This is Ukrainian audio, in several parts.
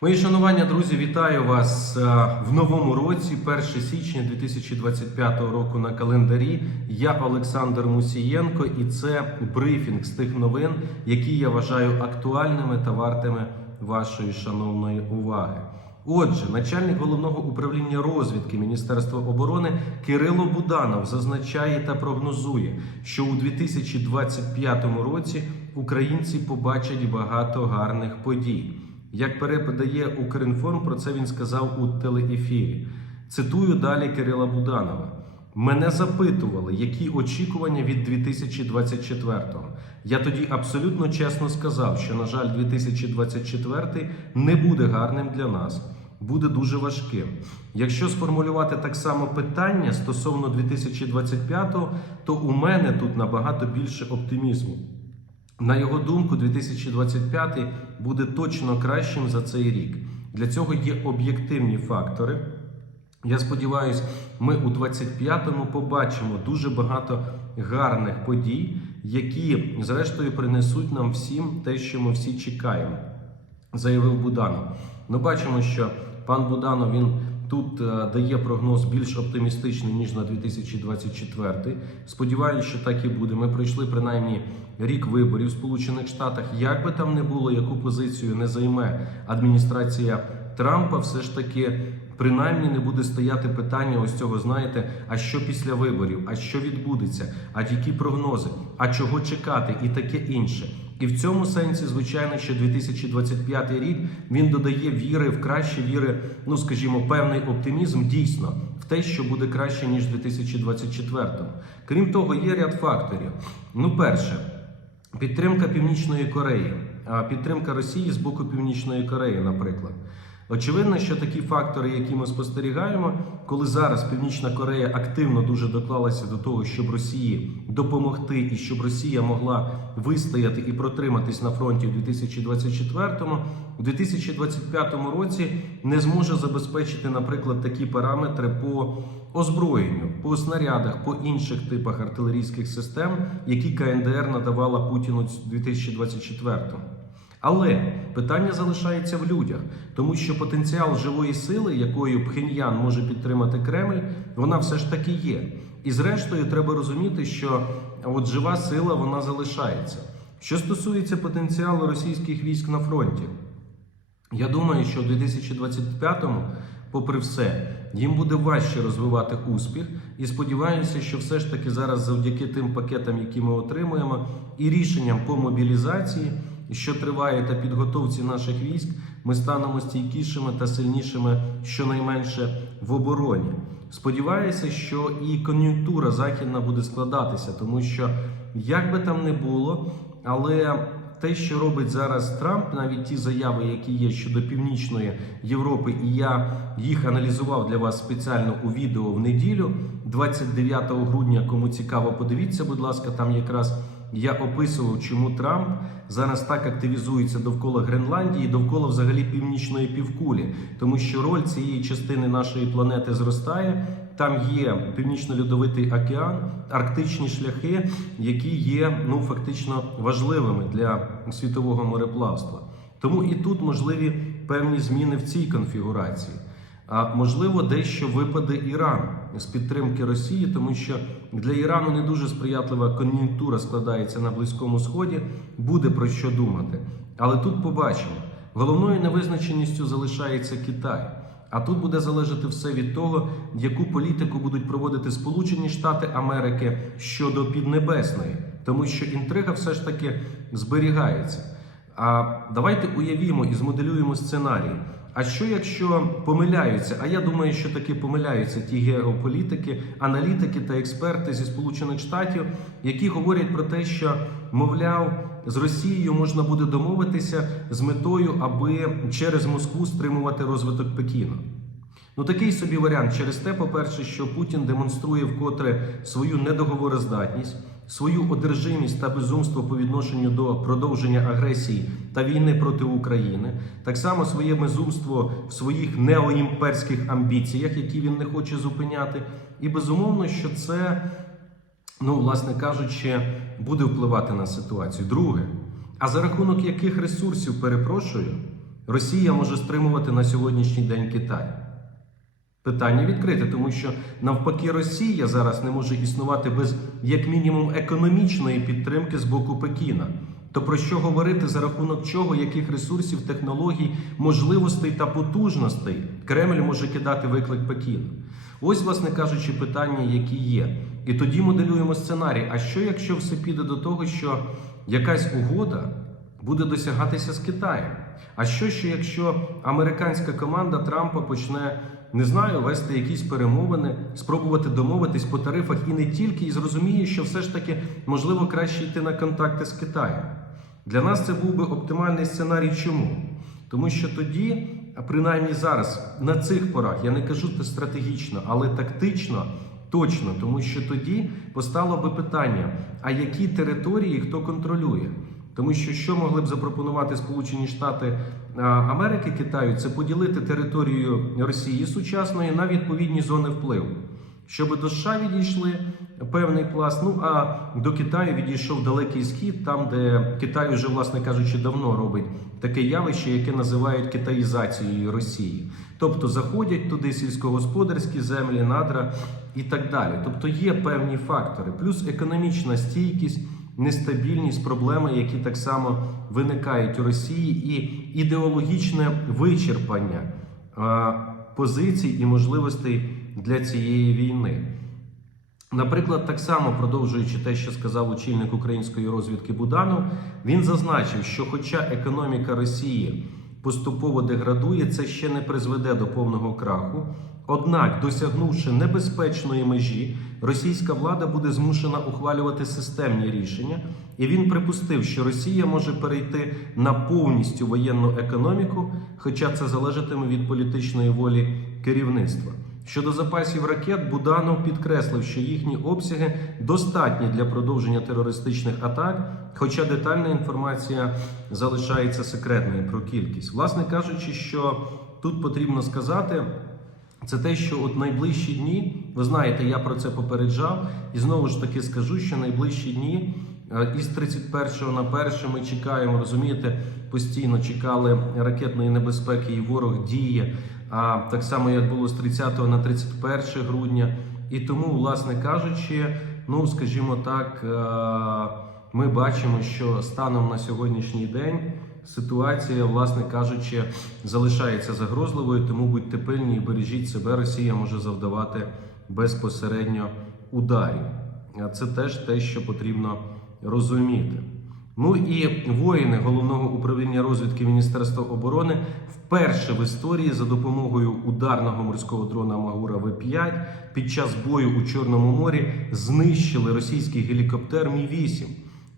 Мої шанування, друзі, вітаю вас е, в новому році, 1 січня 2025 року на календарі. Я Олександр Мусієнко, і це брифінг з тих новин, які я вважаю актуальними та вартими вашої шановної уваги. Отже, начальник головного управління розвідки Міністерства оборони Кирило Буданов зазначає та прогнозує, що у 2025 році українці побачать багато гарних подій. Як переподає Укрінформ, про це він сказав у телеефірі. Цитую далі Кирила Буданова. Мене запитували, які очікування від 2024-го. Я тоді абсолютно чесно сказав, що, на жаль, 2024 не буде гарним для нас, буде дуже важким. Якщо сформулювати так само питання стосовно 2025-го, то у мене тут набагато більше оптимізму. На його думку, 2025 буде точно кращим за цей рік. Для цього є об'єктивні фактори. Я сподіваюся, ми у 25-му побачимо дуже багато гарних подій, які, зрештою, принесуть нам всім те, що ми всі чекаємо, заявив Буданов. Ми бачимо, що пан Буданов він тут е, дає прогноз більш оптимістичний ніж на 2024. Сподіваюся, що так і буде. Ми пройшли принаймні рік виборів в Сполучених Штатах. Як би там не було, яку позицію не займе адміністрація Трампа, все ж таки. Принаймні не буде стояти питання ось цього, знаєте, а що після виборів, а що відбудеться, а які прогнози, а чого чекати, і таке інше. І в цьому сенсі, звичайно, що 2025 рік він додає віри в краще віри, ну скажімо, певний оптимізм дійсно в те, що буде краще ніж 2024. Крім того, є ряд факторів. Ну, перше. Підтримка Північної Кореї, підтримка Росії з боку Північної Кореї, наприклад. Очевидно, що такі фактори, які ми спостерігаємо, коли зараз Північна Корея активно дуже доклалася до того, щоб Росії допомогти і щоб Росія могла вистояти і протриматись на фронті у 2024-му, у 2025 році не зможе забезпечити, наприклад, такі параметри по озброєнню, по снарядах, по інших типах артилерійських систем, які КНДР надавала Путіну у 2024-му. Але питання залишається в людях, тому що потенціал живої сили, якою Пхеньян може підтримати Кремль, вона все ж таки є. І зрештою, треба розуміти, що от жива сила вона залишається. Що стосується потенціалу російських військ на фронті, я думаю, що в 2025-му, попри все, їм буде важче розвивати успіх. І сподіваюся, що все ж таки зараз, завдяки тим пакетам, які ми отримуємо, і рішенням по мобілізації що триває та підготовці наших військ, ми станемо стійкішими та сильнішими щонайменше в обороні. Сподіваюся, що і кон'юнктура західна буде складатися, тому що як би там не було, але те, що робить зараз Трамп, навіть ті заяви, які є щодо північної Європи, і я їх аналізував для вас спеціально у відео в неділю, 29 грудня. Кому цікаво, подивіться, будь ласка, там якраз. Я описував, чому Трамп зараз так активізується довкола Гренландії, довкола взагалі північної півкулі, тому що роль цієї частини нашої планети зростає. Там є північно-льодовитий океан, арктичні шляхи, які є ну фактично важливими для світового мореплавства. Тому і тут можливі певні зміни в цій конфігурації. А можливо, дещо випаде Іран з підтримки Росії, тому що для Ірану не дуже сприятлива кон'юнктура складається на Близькому Сході, буде про що думати. Але тут побачимо, головною невизначеністю залишається Китай. А тут буде залежати все від того, яку політику будуть проводити Сполучені Штати Америки щодо Піднебесної, тому що інтрига все ж таки зберігається. А давайте уявімо і змоделюємо сценарій. А що якщо помиляються? А я думаю, що таки помиляються ті геополітики, аналітики та експерти зі Сполучених Штатів, які говорять про те, що мовляв з Росією можна буде домовитися з метою, аби через Москву стримувати розвиток Пекіну. Ну такий собі варіант через те, по-перше, що Путін демонструє вкотре свою недоговороздатність, свою одержимість та безумство по відношенню до продовження агресії та війни проти України, так само своє безумство в своїх неоімперських амбіціях, які він не хоче зупиняти, і безумовно, що це, ну власне кажучи, буде впливати на ситуацію. Друге, а за рахунок яких ресурсів перепрошую? Росія може стримувати на сьогоднішній день Китай? Питання відкрите, тому що навпаки Росія зараз не може існувати без як мінімум економічної підтримки з боку Пекіна. То про що говорити за рахунок чого, яких ресурсів, технологій, можливостей та потужностей Кремль може кидати виклик Пекіну? Ось, власне кажучи, питання, які є. І тоді моделюємо сценарій. А що якщо все піде до того, що якась угода буде досягатися з Китаєм? А що ще якщо американська команда Трампа почне не знаю, вести якісь перемовини, спробувати домовитись по тарифах і не тільки, і зрозуміє, що все ж таки можливо краще йти на контакти з Китаєм. Для нас це був би оптимальний сценарій. Чому? Тому що тоді, принаймні зараз, на цих порах, я не кажу це стратегічно, але тактично. Точно, тому що тоді постало би питання: а які території хто контролює? Тому що що могли б запропонувати Сполучені Штати Америки Китаю, це поділити територію Росії сучасної на відповідні зони впливу, щоб до США відійшли певний пласт. Ну а до Китаю відійшов далекий схід, там де Китай вже, власне кажучи, давно робить таке явище, яке називають китаїзацією Росії. Тобто заходять туди сільськогосподарські землі, надра і так далі. Тобто є певні фактори, плюс економічна стійкість нестабільність, проблеми, які так само виникають у Росії, і ідеологічне вичерпання е, позицій і можливостей для цієї війни. Наприклад, так само продовжуючи те, що сказав очільник української розвідки Буданов, він зазначив, що, хоча економіка Росії поступово деградує, це ще не призведе до повного краху. Однак, досягнувши небезпечної межі, російська влада буде змушена ухвалювати системні рішення, і він припустив, що Росія може перейти на повністю воєнну економіку, хоча це залежатиме від політичної волі керівництва. Щодо запасів ракет, Буданов підкреслив, що їхні обсяги достатні для продовження терористичних атак, хоча детальна інформація залишається секретною про кількість. Власне кажучи, що тут потрібно сказати. Це те, що от найближчі дні, ви знаєте, я про це попереджав, і знову ж таки скажу, що найближчі дні е, із 31 на 1 ми чекаємо, розумієте, постійно чекали ракетної небезпеки, і ворог діє. А так само як було з 30 на 31 грудня. І тому, власне кажучи, ну скажімо так, е, ми бачимо, що станом на сьогоднішній день. Ситуація, власне кажучи, залишається загрозливою, тому будьте пильні і бережіть себе. Росія може завдавати безпосередньо ударів. Це теж те, що потрібно розуміти. Ну і воїни головного управління розвідки Міністерства оборони вперше в історії за допомогою ударного морського дрона Магура В-5 під час бою у Чорному морі знищили російський гелікоптер Мі 8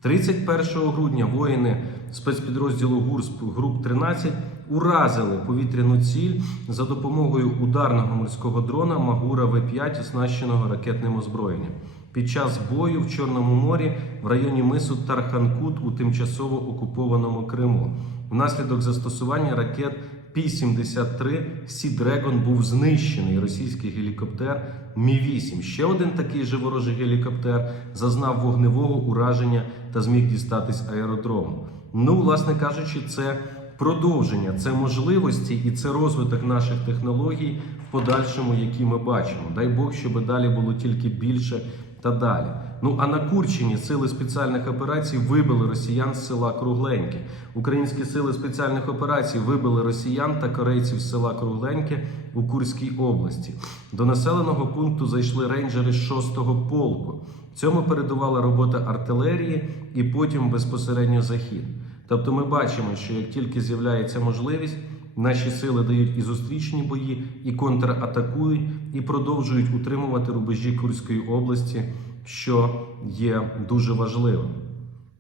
31 грудня воїни спецпідрозділу ГУРС груп 13 уразили повітряну ціль за допомогою ударного морського дрона Магура В-5, оснащеного ракетним озброєнням. Під час бою в Чорному морі в районі мису Тарханкут у тимчасово окупованому Криму. Внаслідок застосування ракет Пі-73 Сі Дрегон був знищений російський гелікоптер Мі-8. Ще один такий же ворожий гелікоптер зазнав вогневого ураження та зміг дістатись аеродрому. Ну, власне кажучи, це продовження, це можливості і це розвиток наших технологій в подальшому, які ми бачимо. Дай Бог, щоб далі було тільки більше та далі. Ну а на Курчині сили спеціальних операцій вибили росіян з села Кругленьке. Українські сили спеціальних операцій вибили росіян та корейців з села Кругленьке у Курській області. До населеного пункту зайшли рейнджери 6-го полку. Цьому передувала робота артилерії і потім безпосередньо захід. Тобто, ми бачимо, що як тільки з'являється можливість. Наші сили дають і зустрічні бої, і контратакують, і продовжують утримувати рубежі Курської області, що є дуже важливим.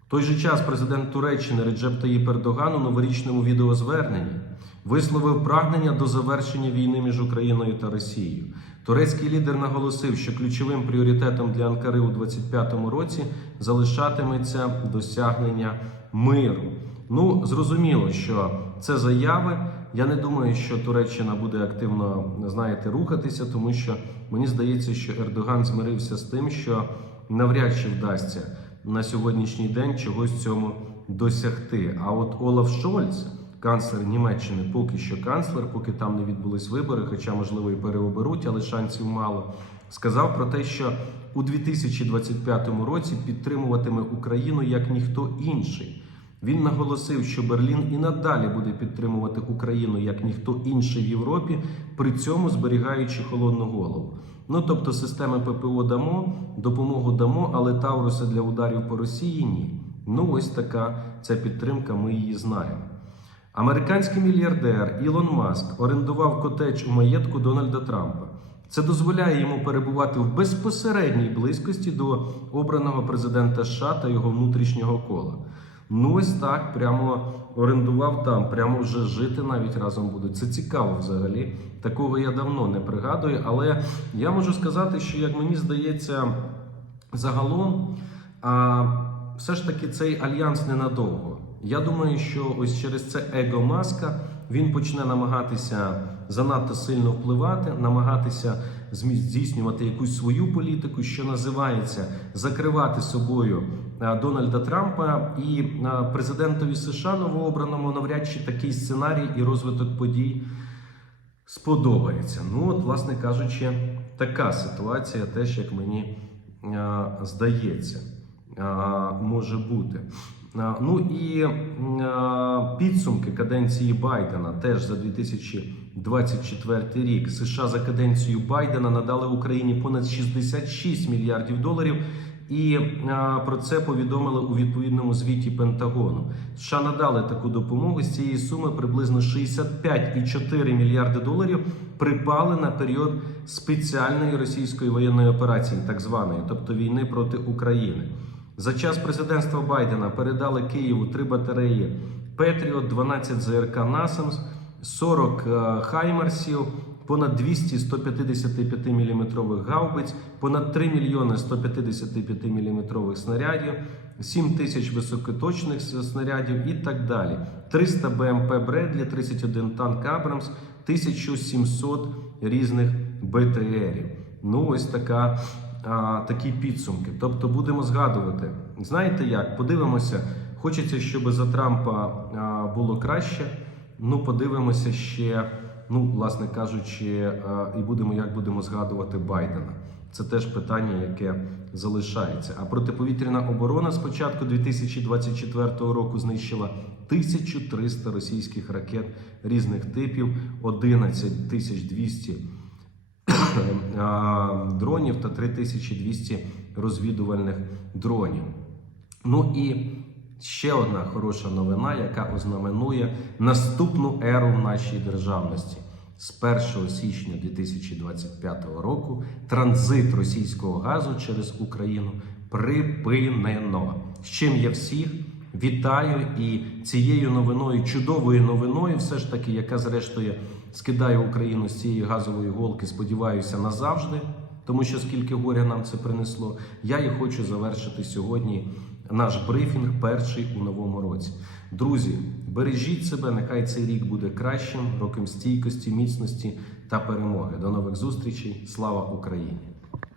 В той же час президент Туреччини Реджеп Таїп Ердоган у новорічному відеозверненні висловив прагнення до завершення війни між Україною та Росією. Турецький лідер наголосив, що ключовим пріоритетом для Анкари у 2025 році залишатиметься досягнення миру. Ну, зрозуміло, що це заяви. Я не думаю, що Туреччина буде активно знаєте, рухатися, тому що мені здається, що Ердоган змирився з тим, що навряд чи вдасться на сьогоднішній день чогось цьому досягти. А от Олаф Шольц, канцлер Німеччини, поки що канцлер, поки там не відбулись вибори, хоча можливо і переоберуть, але шансів мало. Сказав про те, що у 2025 році підтримуватиме Україну як ніхто інший. Він наголосив, що Берлін і надалі буде підтримувати Україну як ніхто інший в Європі, при цьому зберігаючи холодну голову. Ну тобто, системи ППО дамо, допомогу дамо, але Тавруса для ударів по Росії ні. Ну ось така ця підтримка. Ми її знаємо. Американський мільярдер Ілон Маск орендував котедж у маєтку Дональда Трампа. Це дозволяє йому перебувати в безпосередній близькості до обраного президента США та його внутрішнього кола. Ну ось так прямо орендував там, прямо вже жити навіть разом будуть. Це цікаво взагалі. Такого я давно не пригадую, але я можу сказати, що як мені здається, загалом а, все ж таки цей альянс ненадовго. Я думаю, що ось через це его маска він почне намагатися занадто сильно впливати, намагатися здійснювати якусь свою політику, що називається закривати собою Дональда Трампа і президентові США новообраному навряд чи такий сценарій і розвиток подій сподобається. Ну, от, власне кажучи, така ситуація, теж як мені здається, може бути. Ну і підсумки каденції Байдена теж за 2024 рік. США за каденцію Байдена надали Україні понад 66 мільярдів доларів. І а, про це повідомили у відповідному звіті Пентагону. США надали таку допомогу. З цієї суми приблизно 65,4 мільярди доларів припали на період спеціальної російської воєнної операції, так званої, тобто війни проти України. За час президентства Байдена передали Києву три батареї Петріот, 12 ЗРК Насамс, 40 е, Хаймерсів, понад 200 155 мм гаубиць, понад 3 мільйони 155 мм снарядів, 7 тисяч високоточних снарядів і так далі. 300 БМП Бредлі, 31 танк Абрамс, 1700 різних БТРів. Ну, ось така, а, такі підсумки. Тобто будемо згадувати. Знаєте як? Подивимося. Хочеться, щоб за Трампа а, було краще. Ну, подивимося ще. Ну, власне кажучи, і будемо як будемо згадувати Байдена. Це теж питання, яке залишається. А протиповітряна оборона з початку 2024 року знищила 1300 російських ракет різних типів, 11 200 а, дронів та 3200 розвідувальних дронів. Ну і ще одна хороша новина, яка ознаменує наступну еру в нашій державності. З 1 січня 2025 року транзит російського газу через Україну припинено. З чим я всіх вітаю і цією новиною, чудовою новиною, все ж таки, яка зрештою скидає Україну з цієї газової голки, сподіваюся, назавжди, тому що скільки горя нам це принесло, я і хочу завершити сьогодні наш брифінг, перший у новому році. Друзі, бережіть себе, нехай цей рік буде кращим, роком стійкості, міцності та перемоги. До нових зустрічей. Слава Україні!